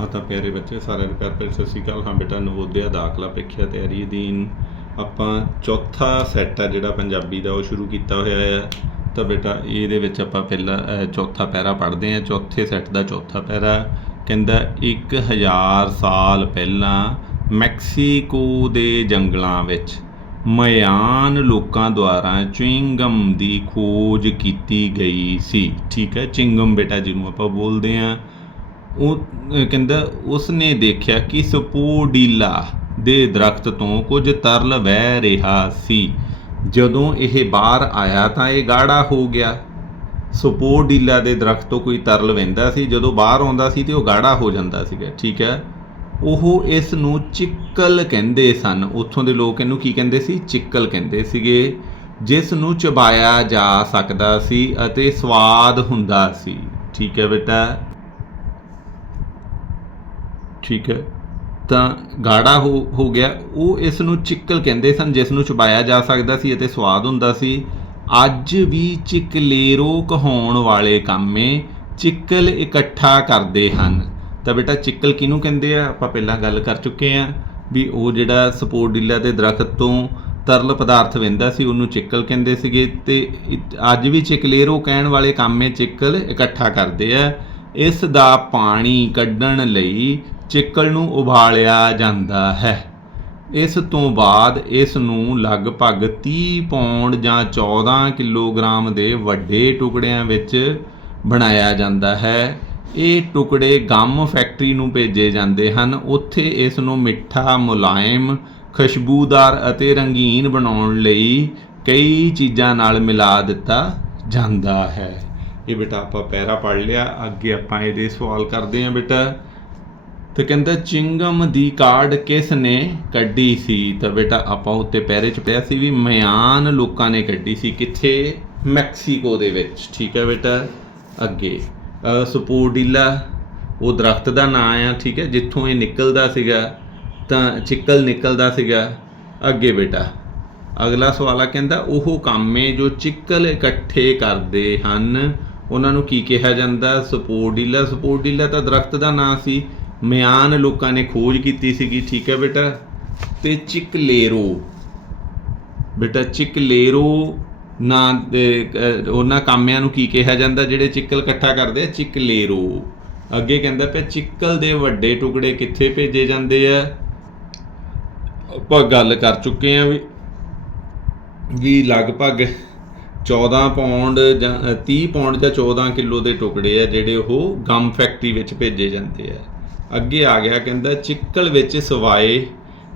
ਹਾਂ ਤਾਂ ਪਿਆਰੇ ਬੱਚੇ, ਸਾਰਿਆਂ ਨੂੰ ਪਿਆਰ ਭਰੀ ਸਤਿ ਸ਼੍ਰੀ ਅਕਾਲ। ਹਾਂ ਬੇਟਾ, ਨਵੋਦਿਆ ਦਾਖਲਾ ਪ੍ਰੀਖਿਆ ਤਿਆਰੀ ਅਧੀਨ ਆਪਾਂ ਚੌਥਾ ਸੈੱਟ ਆ ਜਿਹੜਾ ਪੰਜਾਬੀ ਦਾ, ਉਹ ਸ਼ੁਰੂ ਕੀਤਾ ਹੋਇਆ ਆ ਤਾਂ ਬੇਟਾ, ਇਹਦੇ ਵਿੱਚ ਆਪਾਂ ਪਹਿਲਾ ਚੌਥਾ ਪੈਰਾ ਪੜ੍ਹਦੇ ਹਾਂ। ਚੌਥੇ ਸੈੱਟ ਦਾ ਚੌਥਾ ਪੈਰਾ ਕਹਿੰਦਾ 1000 ਸਾਲ ਪਹਿਲਾਂ ਮੈਕਸੀਕੋ ਦੇ ਜੰਗਲਾਂ ਵਿੱਚ ਮਯਾਨ ਲੋਕਾਂ ਦੁਆਰਾ ਚਿੰਗਮ ਦੀ ਖੋਜ ਕੀਤੀ ਗਈ ਸੀ। ਠੀਕ ਹੈ, ਚਿੰਗਮ ਬੇਟਾ ਜਿਹਨੂੰ ਆਪਾਂ ਬੋਲਦੇ ਆ ਉਹ, ਅਹ, ਕਹਿੰਦਾ, ਉਸਨੇ ਦੇਖਿਆ ਕਿ ਸਪੋਡੀਲਾ ਦੇ ਦਰਖਤ ਤੋਂ ਕੁਝ ਤਰਲ ਵਹਿ ਰਿਹਾ ਸੀ। ਜਦੋਂ ਇਹ ਬਾਹਰ ਆਇਆ ਤਾਂ ਇਹ ਗਾੜਾ ਹੋ ਗਿਆ। ਸਪੋਡੀਲਾ ਦੇ ਦਰਖਤ ਤੋਂ ਕੋਈ ਤਰਲ ਵਹਿੰਦਾ ਸੀ। ਜਦੋਂ ਬਾਹਰ ਆਉਂਦਾ ਸੀ ਤੇ ਉਹ ਗਾੜਾ ਹੋ ਜਾਂਦਾ ਸੀਗਾ, ਠੀਕ ਹੈ? ਉਹ ਇਸ ਨੂੰ ਚਿੱਕਲ ਕਹਿੰਦੇ ਸਨ। ਉੱਥੋਂ ਦੇ ਲੋਕ ਇਹਨੂੰ ਕੀ ਕਹਿੰਦੇ ਸੀ? ਚਿੱਕਲ ਕਹਿੰਦੇ ਸੀਗੇ। ਜਿਸ ਨੂੰ ਚਬਾਇਆ ਜਾ ਸਕਦਾ ਸੀ ਅਤੇ ਸਵਾਦ ਹੁੰਦਾ ਸੀ। ਠੀਕ ਹੈ ਬੇਟਾ? ਠੀਕ ਹੈ। ਤਾਂ ਗਾੜਾ ਹੋ ਹੋ ਗਿਆ। ਉਹ ਇਸ ਨੂੰ ਚਿੱਕਲ ਕਹਿੰਦੇ ਸਨ, ਜਿਸ ਨੂੰ ਚਬਾਇਆ ਜਾ ਸਕਦਾ ਸੀ ਅਤੇ ਸਵਾਦ ਹੁੰਦਾ ਸੀ। ਅੱਜ ਵੀ ਚਿਕਲੇਰੋ ਕਹਾਉਣ ਵਾਲੇ ਕਾਮੇ ਚਿੱਕਲ ਇਕੱਠਾ ਕਰਦੇ ਹਨ। ਤਾਂ ਬੇਟਾ, ਚਿੱਕਲ ਕਿਹਨੂੰ ਕਹਿੰਦੇ ਆ? ਆਪਾਂ ਪਹਿਲਾਂ ਗੱਲ ਕਰ ਚੁੱਕੇ ਆ ਵੀ ਉਹ ਜਿਹੜਾ ਸਪੋਰਡੀਲਾ ਦੇ ਦਰਖਤ ਤੋਂ ਤਰਲ ਪਦਾਰਥ ਵਹਿੰਦਾ ਸੀ, ਉਹਨੂੰ ਚਿੱਕਲ ਕਹਿੰਦੇ ਸੀਗੇ। ਤੇ ਅੱਜ ਵੀ ਚਿਕਲੇਰੋ ਕਹਿਣ ਵਾਲੇ ਕੰਮੇ ਚਿੱਕਲ ਇਕੱਠਾ ਕਰਦੇ ਆ। ਇਸ ਦਾ ਪਾਣੀ ਕੱਢਣ ਲਈ ਚਿੱਕਲ ਨੂੰ ਉਬਾਲਿਆ ਜਾਂਦਾ ਹੈ। ਇਸ ਤੋਂ ਬਾਅਦ ਇਸ ਨੂੰ ਲਗਭਗ 30 ਪੌਂਡ ਜਾਂ 14 ਕਿਲੋਗ੍ਰਾਮ ਦੇ ਵੱਡੇ ਟੁਕੜਿਆਂ ਵਿੱਚ ਬਣਾਇਆ ਜਾਂਦਾ ਹੈ। ਇਹ ਟੁਕੜੇ ਗਮ ਫੈਕਟਰੀ ਨੂੰ ਭੇਜੇ ਜਾਂਦੇ ਹਨ। ਉੱਥੇ ਇਸ ਨੂੰ ਮਿੱਠਾ, ਮੁਲਾਇਮ, ਖੁਸ਼ਬੂਦਾਰ ਅਤੇ ਰੰਗੀਨ ਬਣਾਉਣ ਲਈ ਕਈ ਚੀਜ਼ਾਂ ਨਾਲ ਮਿਲਾ ਦਿੱਤਾ ਜਾਂਦਾ ਹੈ। ਇਹ ਬੇਟਾ ਆਪਾਂ ਪੈਰਾ ਪੜ ਲਿਆ। ਅੱਗੇ ਆਪਾਂ ਇਹਦੇ ਸਵਾਲ ਕਰਦੇ ਹਾਂ ਬੇਟਾ। ਤੇ ਕਹਿੰਦਾ, ਚਿੰਗਮ ਦੀ ਕਾਰਡ ਕਿਸ ਨੇ ਕੱਢੀ ਸੀ? ਤਾਂ ਬੇਟਾ, ਆਪਾਂ ਉੱਤੇ ਪੈਰੇ ਚ ਪਿਆ ਸੀ ਵੀ ਮਿਆਨ ਲੋਕਾਂ ਨੇ ਕੱਢੀ ਸੀ ਕਿੱਥੇ? ਮੈਕਸੀਕੋ ਦੇ ਵਿੱਚ। ਠੀਕ ਹੈ ਬੇਟਾ, ਅੱਗੇ। ਅਹ ਸਪੋਡੀਲਾ ਉਹ ਦਰਖਤ ਦਾ ਨਾਂ ਆ, ਠੀਕ ਹੈ, ਜਿੱਥੋਂ ਇਹ ਨਿਕਲਦਾ ਸੀਗਾ, ਤਾਂ ਚਿੱਕਲ ਨਿਕਲਦਾ ਸੀਗਾ। ਅੱਗੇ ਬੇਟਾ, ਅਗਲਾ ਸਵਾਲ ਆ, ਕਹਿੰਦਾ, ਉਹ ਕਾਮੇ ਜੋ ਚਿੱਕਲ ਇਕੱਠੇ ਕਰਦੇ ਹਨ, ਉਹਨਾਂ ਨੂੰ ਕੀ ਕਿਹਾ ਜਾਂਦਾ? ਸਪੋਰਡੀਲਾ ਸਪੋਰਡੀਲਾ ਤਾਂ ਦਰਖਤ ਦਾ ਨਾਂ ਸੀ। ਮਿਆਨ ਲੋਕਾਂ ਨੇ ਖੋਜ ਕੀਤੀ ਸੀਗੀ ਠੀਕ ਹੈ ਬੇਟਾ? ਤੇ ਚਿਕਲੇਰੋ ਬੇਟਾ ਚਿਕਲੇਰੋ ਨਾਂ ਦੇ ਉਹਨਾਂ ਕਾਮਿਆਂ ਨੂੰ ਕੀ ਕਿਹਾ ਜਾਂਦਾ ਜਿਹੜੇ ਚਿੱਕਲ ਇਕੱਠਾ ਕਰਦੇ ਆ? ਚਿਕਲੇਰੋ। ਅੱਗੇ ਕਹਿੰਦਾ ਪਿਆ ਚਿੱਕਲ ਦੇ ਵੱਡੇ ਟੁਕੜੇ ਕਿੱਥੇ ਭੇਜੇ ਜਾਂਦੇ ਆ? ਆਪਾਂ ਗੱਲ ਕਰ ਚੁੱਕੇ ਆ ਵੀ ਵੀ ਲਗਭਗ 14 ਪੌਂਡ ਜਾਂ ਅ, 30 ਪੌਂਡ ਜਾਂ 14 ਕਿਲੋ ਦੇ ਟੁਕੜੇ ਆ ਜਿਹੜੇ ਉਹ ਗਮ ਫੈਕਟਰੀ ਵਿੱਚ ਭੇਜੇ ਜਾਂਦੇ ਆ। ਅੱਗੇ ਆ ਗਿਆ, ਕਹਿੰਦਾ, ਚਿੱਕਲ ਵਿੱਚ ਸਵਾਏ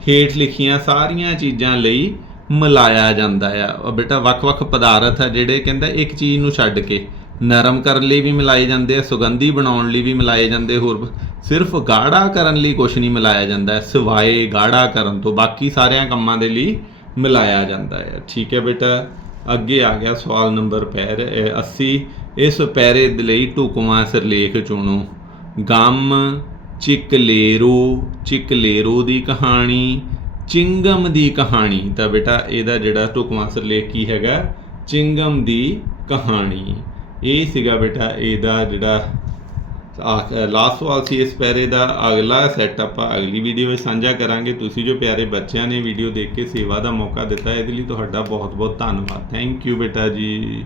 ਹੇਠ ਲਿਖੀਆਂ ਸਾਰੀਆਂ ਚੀਜ਼ਾਂ ਲਈ ਮਿਲਾਇਆ ਜਾਂਦਾ ਆ। ਉਹ ਬੇਟਾ, ਵੱਖ-ਵੱਖ ਪਦਾਰਥ ਆ ਜਿਹੜੇ, ਕਹਿੰਦਾ, ਇੱਕ ਚੀਜ਼ ਨੂੰ ਛੱਡ ਕੇ ਨਰਮ ਕਰਨ ਲਈ ਵੀ ਮਿਲਾਏ ਜਾਂਦੇ ਆ, ਸੁਗੰਧੀ ਬਣਾਉਣ ਲਈ ਵੀ ਮਿਲਾਏ ਜਾਂਦੇ ਹੋਰ ਸਿਰਫ ਗਾੜਾ ਕਰਨ ਲਈ ਕੁਝ ਨਹੀਂ ਮਿਲਾਇਆ ਜਾਂਦਾ ਸਿਵਾਏ, ਗਾੜਾ ਕਰਨ ਤੋਂ ਬਾਕੀ ਸਾਰਿਆਂ ਕੰਮਾਂ ਦੇ ਲਈ ਮਿਲਾਇਆ ਜਾਂਦਾ ਹੈ। ਠੀਕ ਹੈ ਬੇਟਾ, ਅੱਗੇ ਆ ਗਿਆ ਸਵਾਲ ਨੰਬਰ ਪੈਰ, ਅਹ 80 ਇਸ ਪੈਰੇ ਦੇ ਲਈ ਢੁਕਵਾਂ ਸਿਰਲੇਖ ਚੁਣੋ। ਗਮ ਚਿਕਲੇਰੋ ਚਿਕਲੇਰੋ ਦੀ ਕਹਾਣੀ, ਚਿੰਗਮ ਦੀ ਕਹਾਣੀ। ਤਾਂ ਬੇਟਾ, ਇਹਦਾ ਜਿਹੜਾ ਢੁਕਵਾਂ ਸਿਰਲੇਖ ਕੀ ਹੈਗਾ? ਚਿੰਗਮ ਦੀ ਕਹਾਣੀ। ਇਹ ਸੀਗਾ ਬੇਟਾ, ਇਹਦਾ ਜਿਹੜਾ ਲਾਸਟ ਸਵਾਲ ਸੀ ਇਸ ਪੈਰੇ ਦਾ। ਅਗਲਾ ਸੈੱਟ ਆਪਾਂ ਅਗਲੀ ਵੀਡੀਓ ਵਿੱਚ ਸਾਂਝਾ ਕਰਾਂਗੇ। ਤੁਸੀਂ ਜੋ ਪਿਆਰੇ ਬੱਚਿਆਂ ਨੇ ਵੀਡੀਓ ਦੇਖ ਕੇ ਸੇਵਾ ਦਾ ਮੌਕਾ ਦਿੱਤਾ, ਇਹਦੇ ਲਈ ਤੁਹਾਡਾ ਬਹੁਤ ਬਹੁਤ ਧੰਨਵਾਦ। ਥੈਂਕ ਯੂ ਬੇਟਾ ਜੀ।